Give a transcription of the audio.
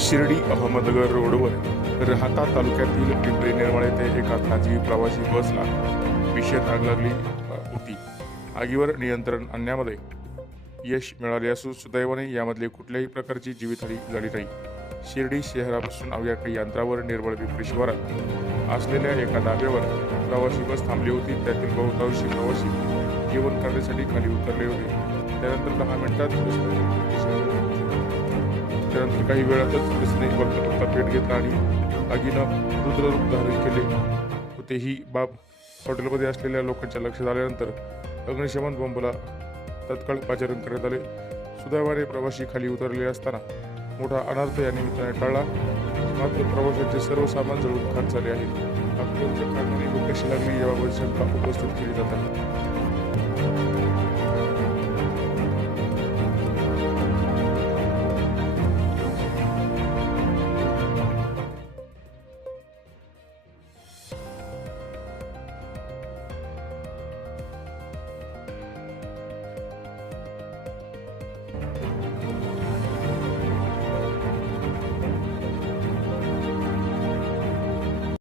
शिर्डी अहमदनगर रोडवर राहता तालुक्यातील पिंपरी निर्मळ येथे एका खाजगी प्रवासी बसला. विषयात आग लागली होती. आगीवर नियंत्रण आणण्यामध्ये यश मिळाले असून सुदैवाने यामधले कुठल्याही प्रकारची जीवितहानी झाली नाही. शिर्डी शहरापासून अवघ्या काही अंतरावर निर्मळ पिंपरी शिवारात असलेल्या एका धाब्यावर प्रवासी बस थांबली होती. त्यातील बहुतांशी प्रवासी जेवण करण्यासाठी खाली उतरले होते. त्यानंतर दहा मिनिटात त्यानंतर काही वेळातच बसने वरचा पेट घेतला आणि आगीनं रुद्ररूप धारण केले. होते ही बाब हॉटेलमध्ये असलेल्या लोकांच्या लक्षात आल्यानंतर अग्निशमन बंबला तत्काळ पाचारण करण्यात आले. सुदैवाने प्रवासी खाली उतरले असताना मोठा अनर्थ या निमित्ताने टाळला. मात्र प्रवाशांचे सर्व सामान जळून खाक झाले आहे. आपल्या कशी लागली याबाबत शंका उपस्थित केली जात आहे.